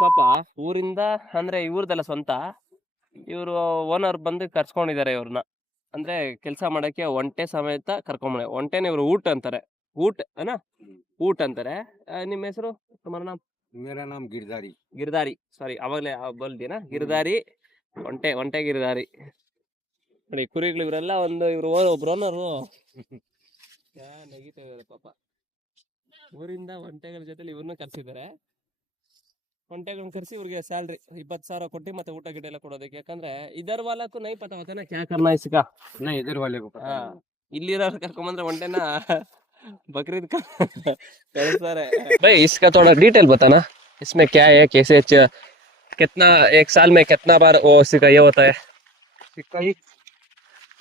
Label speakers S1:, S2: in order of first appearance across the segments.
S1: ಪಾಪ ಊರಿಂದ ಅಂದ್ರೆ ಇವ್ರದೆಲ್ಲ ಸ್ವಂತ ಇವರು ಓನರ್ ಬಂದು ಕರ್ಸ್ಕೊಂಡಿದ್ದಾರೆ ಇವ್ರನ್ನ ಅಂದ್ರೆ ಕೆಲಸ ಮಾಡಕ್ಕೆ ಒಂಟೆ ಸಮೇತ ಕರ್ಕೊಂಬಂದೆ ಒಂಟೆನ ಇವ್ರು ಊಟ ಅಂತಾರೆ ಊಟ ಅನಾ ಊಟ ಅಂತಾರೆ ಆ, ನಿಮ್ಮ ಹೆಸರು ಸುಮಾರು ನಾಮ್
S2: मेरा नाम गिरधारी
S1: ಗಿರ್ದಾರಿ ಸಾರಿ ಅವಾಗಲೇ ಬಲ್ದಿನ ಗಿರ್ದಾರಿ ಒಂಟೆ ಒಂಟೆ ಗಿರ್ದಾರಿ ನೋಡಿ ಕುರಿಗಳು ಇವರೆಲ್ಲ ಒಂದು ಇವ್ರು ಒಬ್ರು ಓನರು ನಗೀತಾ ಇದಾರೆ ಪಾಪ ಊರಿಂದ ಒಂಟೆಗಳ ಜೊತೆಲಿ ಇವ್ರನ್ನ ಕರ್ಸಿದ್ದಾರೆ ಒಂಟೆಗಳನ್ನ ಕರ್ಸಿ ಇವ್ರಿಗೆ ಸ್ಯಾಲ್ರಿ ಇಪ್ಪತ್ತು ಸಾವಿರ ಕೊಟ್ಟು ಮತ್ತೆ ಊಟ ಗಿಡ ಎಲ್ಲ ಕೊಡೋದಕ್ಕೆ ಯಾಕಂದ್ರೆ ಇದರ ವಾಲಕ್ಕೂ ನೈ ಪತ ಹೋತಾನೆ ಕ್ಯಾ ಕರ್ನಾ ಇಸ್ಕ
S2: नहीं इधर वाले को पता
S1: हाँ।
S2: नहीं।
S1: ಇಲ್ಲಿರೋರು ಕರ್ಕೊಂಬಂದ್ರೆ ಒಂಟೆನ बकरीद का करें भाई इसका थोड़ा डिटेल बताना इसमें क्या है कैसे च- कितना एक साल में कितना बार वो उसका ये होता है
S2: सिक्का ही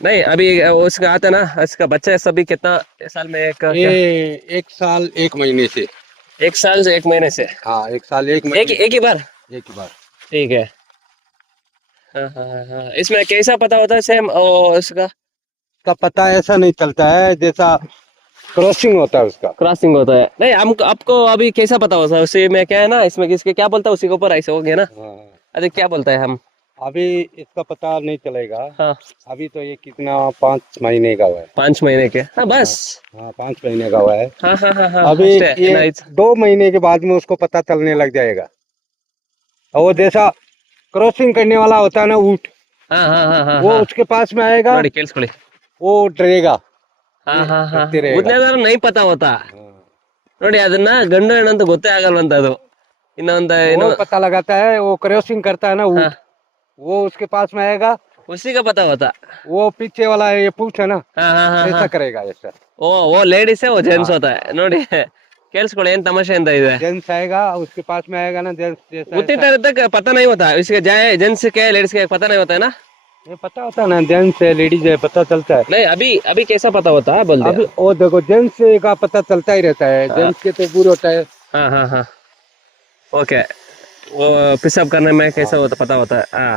S1: नहीं अभी वो उसका आता है ना इसका बच्चा सभी कितना साल में एक
S2: ये एक साल एक महीने से
S1: एक साल से एक महीने से?
S2: हाँ एक साल एक महीने।
S1: एक एक ही बार?
S2: एक ही बार।
S1: ठीक है। हाँ हाँ हाँ, इसमें कैसा पता होता है सेम उसका?
S2: का पता ऐसा नहीं चलता है जैसा क्रॉसिंग होता है उसका।
S1: क्रॉसिंग होता है। नहीं हमको आपको अभी कैसा पता होता है? उसी में क्या है ना इसमें किसके क्या बोलता है? उसी के ऊपर ऐसे हो। गया ना। अरे क्या बोलता है हम?
S2: अभी इसका पता नहीं चलेगा।
S1: हाँ।
S2: अभी तो ये कितना पाँच महीने का हुआ है।
S1: पाँच महीने के? हाँ बस।
S2: हाँ हाँ, पाँच महीने का हुआ है।
S1: हाँ, हाँ, हाँ, हाँ,
S2: अभी
S1: अच्छा,
S2: ये दो महीने के बाद में उसको पता चलने लग जाएगा। और वो जैसा क्रॉसिंग करने वाला होता है ना ऊट
S1: हाँ, हाँ, हाँ, हाँ,
S2: वो
S1: हाँ।
S2: उसके पास में आएगा वो डरेगा।
S1: हाँ, हाँ, नहीं पता होता। ನೋಡಿ ಅದನ್ನ ಗಂಡು ಹೆಣ್ಣು ಅಂತ ಗೊತ್ತೇ ಆಗಲ್ವಂತ ಅದು. ಇನ್ನೊಂದ ಏನೋ
S2: ಪತ್ತಾ ಲಗಾತಾ ಹೈ ವೋ ಕ್ರಾಸಿಂಗ್ ಕರ್ತಾ
S1: ಹೈ
S2: वो उसके पास में आएगा
S1: ಉಸಿ का पता होता
S2: वो पीछे वाला ये पूछ है ना
S1: हाँ हाँ हाँ
S2: ऐसा
S1: हाँ
S2: करेगा ऐसा
S1: ಓ ಓ ಲೇಡೀಸ್ ಓ ಜೆಂಟ್ಸ್ ಹೋತಾ ನೋಡಿ ಕೇಳಿಸ್ಕೊಳ್ಳಿ ಏನ್ ತಮಾಷೆ ಅಂತ ಇದೆ
S2: जेंट्स आएगा उसके पास में आएगा ना जेंट्स जैसा
S1: उतनी
S2: ऐसा-
S1: देर तक पता नहीं होता इसके जाए जेंट्स के लेडीज के पता नहीं होता है ना
S2: ये पता होता है ना जेंट्स है लेडीज है पता चलता है
S1: नहीं अभी अभी कैसा पता होता है बोल
S2: अभी
S1: दिया
S2: वो देखो जेंट्स का पता चलता ही रहता है जेंट्स के तो पूरे होता है
S1: हाँ हाँ हाँ ओके वो पिसअप करने में कैसा होता पता होता है हाँ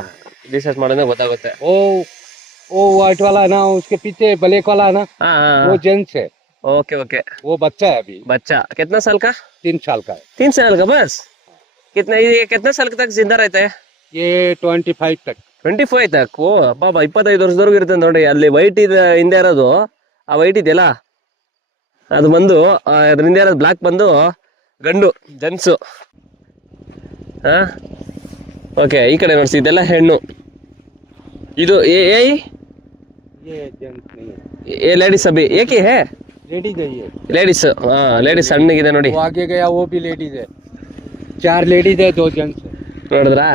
S1: रिसर्च ಮಾಡೋದೇ ಗೊತ್ತಾಗುತ್ತೆ
S2: वो वो व्हाइट वाला है ना उसके पीछे ब्लैक वाला है ना
S1: हाँ हाँ
S2: वो जेंट्स है
S1: ओके ओके
S2: वो बच्चा है अभी
S1: बच्चा कितना साल का
S2: तीन साल का है
S1: तीन साल का बस कितना ये कितने साल तक जिंदा रहता है
S2: ये ट्वेंटी फाइव तक
S1: ಟ್ವೆಂಟಿ ಫೈವ್ ತಕ್ ಓ ಪಾಪ ಇಪ್ಪತ್ತೈದು ವರ್ಷದವರೆಗೂ ಇರ್ತದೆ ನೋಡಿ ಅಲ್ಲಿ ವೈಟ್ ಇದೆ ಹಿಂದೆ ಇರೋದು ಆ ವೈಟ್ ಇದೆಯಲ್ಲ ಅದು ಬಂದು ಆ, ಅದ್ರ ಹಿಂದೆ ಇರೋದು ಬ್ಲಾಕ್ ಬಂದು ಗಂಡು ಜನ್ಸು ಹಾ ಓಕೆ ಈ ಕಡೆ ನೋಡ್ಸಿ ಇದೆಲ್ಲ ಹೆಣ್ಣು ಇದು ಏ ಏಯ್
S2: ये जेंट्स नहीं है
S1: ಏ ಲೇಡೀಸ್ ಅಭಿ ಏಕೆ ಹೇ
S2: लेडीज है ये
S1: ಲೇಡೀಸ್ ಹಾ ಲೇಡೀಸ್ ಸಣ್ಣಗಿದೆ ನೋಡಿ
S2: वो आगे गया वो भी लेडीज है चार लेडीज है दो जेंट्स है
S1: ನೋಡಿದ್ರಾ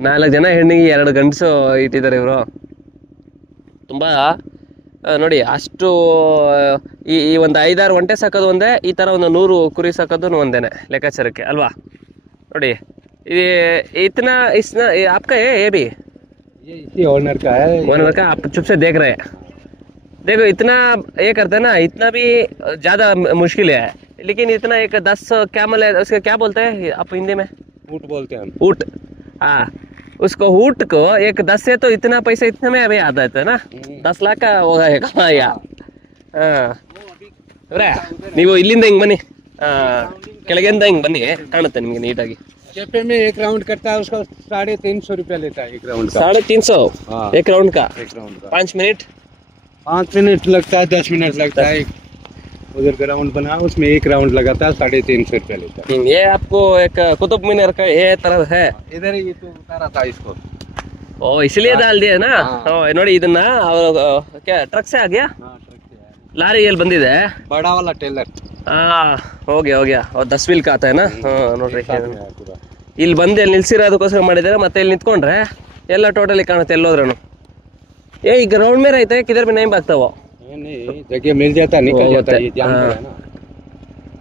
S1: ನಾಲ್ಕು ಜನ ಹೆಣ್ಣಿಗೆ ಎರಡು ಗಂಡಸು ಇಟ್ಟಿದ್ದಾರೆ ಇವರು ತುಂಬ ನೋಡಿ ಅಷ್ಟು ಆ, ಈ ಈ ಒಂದು ಐದಾರು ಒಂಟೆ ಸಾಕೋದು ಒಂದೇ ಈ ಥರ ಒಂದು ನೂರು ಕುರಿ ಸಾಕೋದು ಒಂದೇನೆ ಲೆಕ್ಕಾಚಾರಕ್ಕೆ ಅಲ್ವಾ ನೋಡಿ ಈ ಇತನ ಇಸ್ನ ಆಪ್ಕ ಏ ಏ ಬಿ
S2: ये इसी ओनर का है
S1: ओनर का आप चुप से देख रहे हैं देखो इतना ये करते हैं ना इतना भी ज़्यादा मुश्किल है लेकिन इतना एक दस कैमल है उसका क्या बोलते हैं आप हिंदी में
S2: ऊँट बोलते हैं हम
S1: ऊट हाँ उसको ऊट को एक दस से तो इतना पैसा इतने में अभी आता है ना ದಸ್ ಲಾಖ ಹೋಗ ಕಮಾಯ ಅವರೇ ನೀವು ಇಲ್ಲಿಂದ ಹಿಂಗೆ ಬನ್ನಿ ಆ, ಕೆಳಗಿಂದ ಹಿಂಗೆ ಬನ್ನಿ ಕಾಣುತ್ತೆ ನಿಮಗೆ ನೀಟಾಗಿ
S2: कैफे में एक राउंड करता है उसका साढ़े तीन सौ रुपया लेता है एक राउंड का
S1: साढ़े तीन सौ
S2: हाँ
S1: एक राउंड का
S2: एक राउंड का
S1: पाँच मिनट
S2: पाँच मिनट लगता है दस मिनट लगता है उधर ग्राउंड बना उसमें एक राउंड लगाता है साढ़े तीन सौ रुपया लेता है
S1: ये आपको एक कुतुब मीनार का ये तरह है
S2: इधर ही तो उतारा था इसको
S1: ओ इसलिए डाल दिया ना
S2: हाँ।
S1: ಓ, ನೋಡಿ ಇದನ್ನ ಅವ್ರು, ಆ, क्या ट्रक से आ गया ಲಾರಿ ಎಲ್ಲಿ ಬಂದಿದೆ
S2: बड़ा वाला टेलर
S1: ಹಾ ಹೋಗಿ ಹೋಗ್ಯಾ ದಸ್ ವೀಲ್ ಏನಾ ನೋಡ್ರಿ. ಇಲ್ಲಿ ಬಂದು ಇಲ್ಲಿ ನಿಲ್ಸಿರೋದಕ್ಕೋಸ್ಕರ ಮಾಡಿದಾರೆ ಮತ್ತೆ ಇಲ್ಲಿ ನಿಂತ್ಕೊಂಡ್ರೆ ಎಲ್ಲ ಟೋಟಲಿ ಕಾಣುತ್ತೆ ಎಲ್ಲೋದ್ರೂ ಏ ಈಗ ರೌಂಡ್ ಮೇಲೆ ಐತೆ ಕಿದರ್ ಮೇಲೆ
S2: ನೇಮ್ ಆಗ್ತಾವ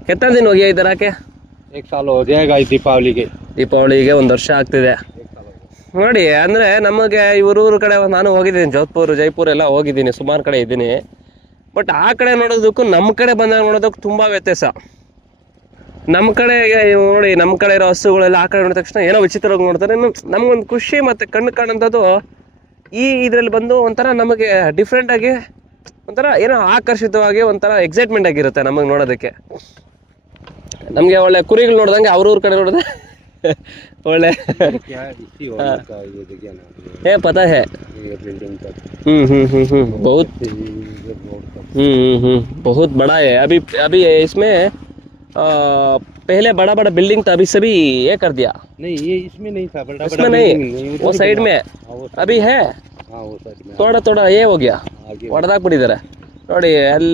S2: ಕೆತ್ತ ದಿನ ಹೋಗಿ ಇದ್ದಾರೆ ದೀಪಾವಳಿಗೆ.
S1: ದೀಪಾವಳಿಗೆ ಒಂದ್ ವರ್ಷ ಆಗ್ತಿದೆ. ನೋಡಿ ಅಂದ್ರೆ ನಮಗೆ ಇವ್ರ ಕಡೆ ನಾನು ಹೋಗಿದ್ದೀನಿ ಜೋಧ್ಪುರ್ ಜೈಪುರ್ ಎಲ್ಲ ಹೋಗಿದ್ದೀನಿ ಸುಮಾರು ಕಡೆ ಇದ್ದೀನಿ. ಬಟ್ ಆ ಕಡೆ ನೋಡೋದಕ್ಕೂ ನಮ್ಮ ಕಡೆ ಬಂದಾಗ ನೋಡೋದಕ್ಕೆ ತುಂಬ ವ್ಯತ್ಯಾಸ. ನಮ್ಮ ಕಡೆ ನೋಡಿ ನಮ್ಮ ಕಡೆ ಇರೋ ಹಸುಗಳೆಲ್ಲ ಆ ಕಡೆ ನೋಡಿದ ತಕ್ಷಣ ಏನೋ ವಿಚಿತ್ರವಾಗಿ ನೋಡ್ತಾರೆ. ನಮಗೊಂದು ಖುಷಿ ಮತ್ತು ಕಣ್ಣು ಕಾಣೋಂಥದ್ದು ಈ ಇದರಲ್ಲಿ ಬಂದು ಒಂಥರ ನಮಗೆ ಡಿಫ್ರೆಂಟಾಗಿ ಒಂಥರ ಏನೋ ಆಕರ್ಷಿತವಾಗಿ ಒಂಥರ ಎಕ್ಸೈಟ್ಮೆಂಟ್ ಆಗಿರುತ್ತೆ ನಮಗೆ ನೋಡೋದಕ್ಕೆ. ನಮಗೆ ಒಳ್ಳೆ ಕುರಿಗಳು ನೋಡ್ದಂಗೆ ಅವ್ರವ್ರ ಕಡೆ ನೋಡಿದ್ರೆ ಒಳ್ಳೆ
S2: ಹೇ. ಪತ ಹೇ ये देखिए ना
S1: है पता है
S2: ये बिल्डिंग का
S1: हम्म हम्म हम्म हम्म बहुत
S2: ये रोड का
S1: हम्म हम्म हम्म बहुत बड़ा है अभी अभी इसमें आ, पहले बड़ा बड़ा बिल्डिंग था अभी सभी ये कर दिया
S2: नहीं ये इसमें नहीं था बड़ा
S1: इसमें
S2: बड़ा
S1: नहीं,
S2: building उधर
S1: वो
S2: ही
S1: साइड
S2: बना।
S1: में
S2: हाँ, वो
S1: अभी है
S2: हाँ वो साइड में
S1: थोड़ा थोड़ा ये हो गया
S2: आगे
S1: ಹೊಡೆದಾಕ್ಬಿಟ್ಟಿದ್ದಾರೆ ನೋಡಿ ಅಲ್ಲಿ